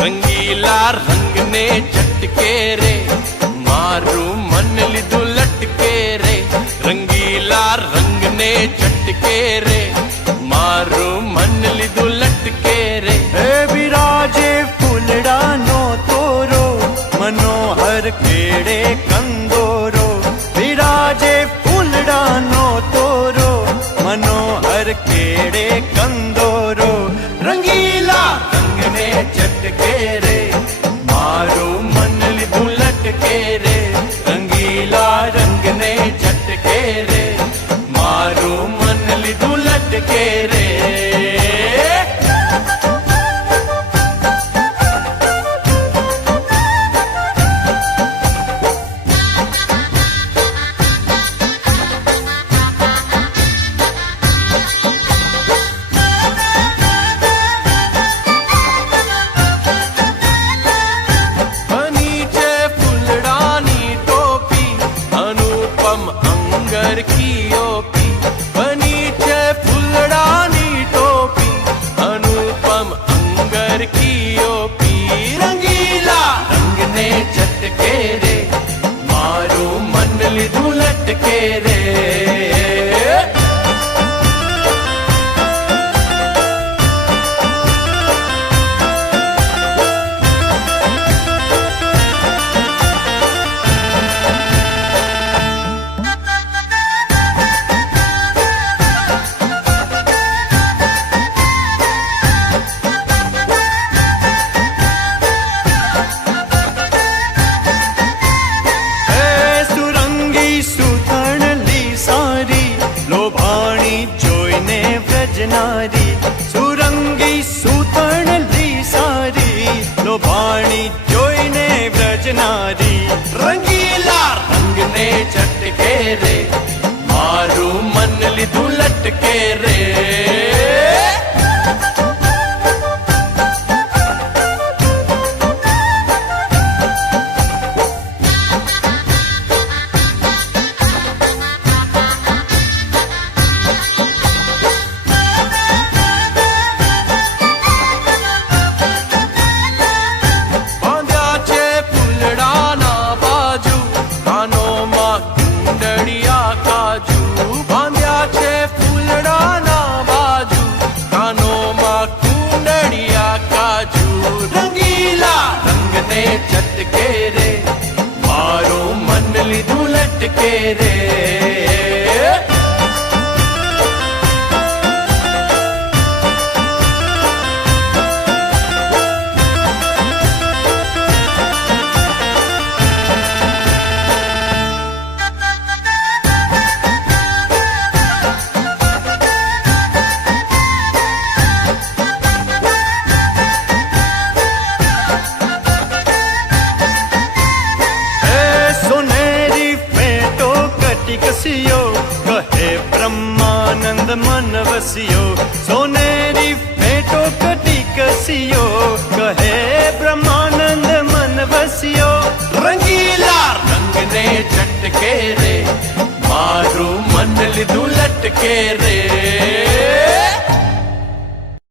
रंगीला रंग ने झटके रे मारू मन लीधु लटके रे रंगीला रंग ने झटके रे मारू मन लीधु लटके रे हे विराजे फूलड़ा नो तोरो मनोहर केड़े कंदोरो विराजे फूलड़ा नो तोरो मनोहर केड़े कंदोरो रंगीला रंग ने झटके रे मारू मन लीधु लटके रे रंगीला रंग ने झटके रे मारू मन लीधु लटके रे की ओपी बनी छे फुलड़ानी टोपी अनुपम अंगर की ओपी रंगीला रंग ने झटके रे मारू मन लीधु लटके रे नारी सुरंगी सूतण ली सारी लोभाणी जोईने व्रज नारी रंगीला रंग ने झटके रे मारू मन लीधु लटके रे झटके रे मारो मन लीधु लटके रे कसियो कहे ब्रह्मानंद मन वसियो सोनेरी फेटो कटी कसियो कहे ब्रह्मानंद मन वसियो रंगीला रंग ने झटके रे मारू मन लीधु लटके रे